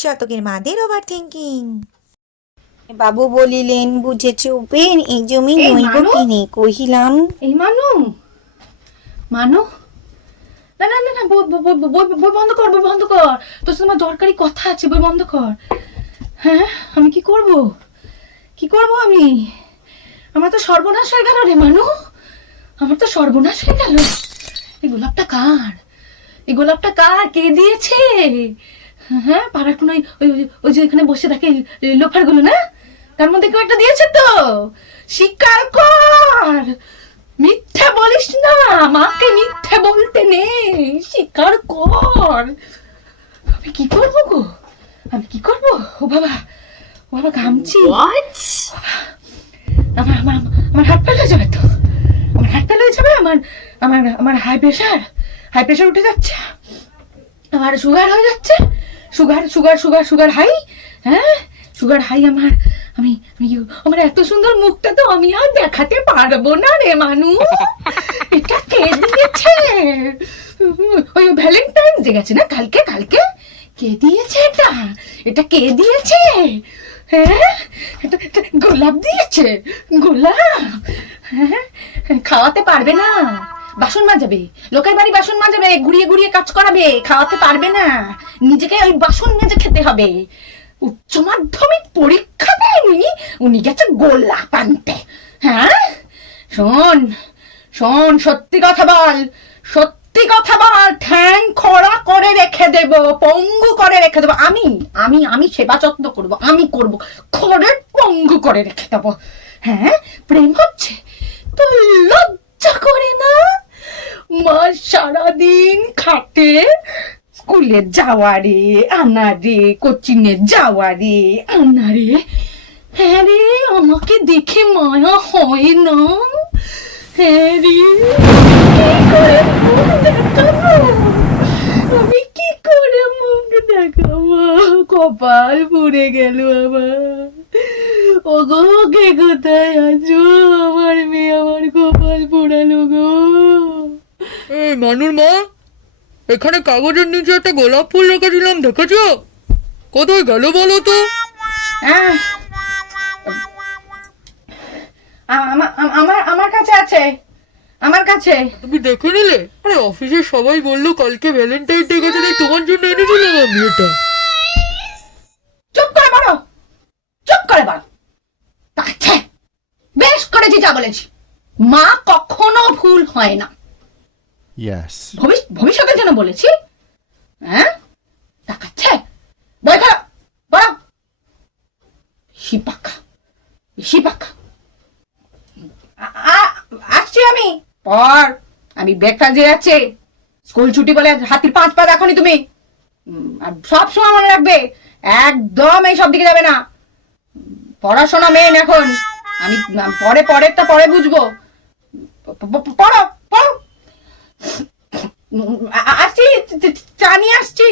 শতকের মাদের over thinking. বাবু বলিলেন, বুঝেছ উপেন, এই জমি নইব কিনে। কহিলাম, এই মানু মানু না না না না, বই বন্ধ কর, বই বন্ধ কর। তোর সাথে আমার দরকারি কথা আছে, বই বন্ধ কর। হ্যাঁ, আমি কি করব আমি? আমার তো সর্বনাশ হয়ে গেল রে মানু, আমার তো সর্বনাশ হয়ে গেল। এই গোলাপটা কার? কে দিয়েছে? হ্যাঁ, পাড়ার কোন ওই যে এখানে বসে থাকে লোফার গুলো না, তার মধ্যে কেউ একটা দিয়েছে তো। স্বীকার কর, মিথ্যে বলিস না, মাকে মিথ্যে বলতে নেই, স্বীকার কর। আমি কি করবো গো, আমি কি করবো? ও বাবা, ও বাবা, ঘামছি। আমার আমার আমার হাত পা হয়ে যাবে তো, আমার হাত পা হয়ে যাবে। আমার আমার আমার হাই প্রেশার উঠে যাচ্ছে, আমার সুগার হয়ে যাচ্ছে, সুগার হাই। হ্যাঁ, সুগার হাই আমার। আমি আমার এত সুন্দর মুখটা তো আমি আর দেখাতে পারবো না রে মানু। এটা কে দিয়েছে? ওই ভ্যালেন্টাইন্স ডে গেছে না কালকে, কে দিয়েছে এটা? এটা কে দিয়েছে? হ্যাঁ, এটা গোলাপ দিয়েছে, গোলাপ। হ্যাঁ, খাওয়াতে পারবে না, বাসন মাজাবে, লোকের বাড়ি বাসন মাজাবে, ঘুরিয়ে কাজ করাবে, খাওয়াতে পারবে না, নিজেকে ওই বাসন মেজে খেতে হবে। উচ্চ মাধ্যমিক পরীক্ষা দেয়নি, উনি গেছে গোলাপ আনতে। হ্যাঁ, শোন, সত্যি কথা বল, ঠ্যাং খড়া করে রেখে দেব, পঙ্গু করে রেখে দেবো। আমি সেবা যত্ন করবো, আমি করবো, খড়ে পঙ্গু করে রেখে দেবো। হ্যাঁ, প্রেম হচ্ছে তো লজ্জা করে না? মা সারাদিন খাটে, স্কুলে যাওয়া রে আনা রে, কোচিংয়ে যাওয়া রে আনা রে। হ্যাঁ রে, আমাকে দেখে মায়া হয় না? হ্যাঁ রে, আমি কি করে মুখ দেখাবো? কপাল পুড়ে গেল আমার। ওগো, কে কোথায় আছো? আমার মেয়ে আমার কপাল পোড়ালো গো। এই মানুর মা, এখানে কাগজের নিচে একটা গোলাপ ফুল রেখেছিলাম, দেখেছো? কোথায় গেল বলো তো? আমার কাছে আছে, আমার কাছে। তুমি দেখে নিলে? আরে অফিসের সবাই বললো কালকে ভ্যালেন্টাইন ডে গেছে, তাই তোমার জন্য এনেছিলাম আমি এটা। চুপ করে বলো। আচ্ছা, বেশ করেছি যা বলেছি। মা কখনো ভুল হয় না। ভবিষ্যতের জন্য বলেছি। হ্যাঁ, তাকাচ্ছে, বই খারাপ বলো। বেশি পাকা। আসছি আমি পর, আমি ব্রেকফাস্ট দিয়ে যাচ্ছি। স্কুল ছুটি বলে হাতির 5 পা দেখনি তুমি। আর সব সময় মনে রাখবে, একদম এই সব দিকে যাবে না। পড়াশোনা মেন এখন। আমি পরেরটা পরে বুঝবো। পড়ো। আসছি, চা নিয়ে আসছি।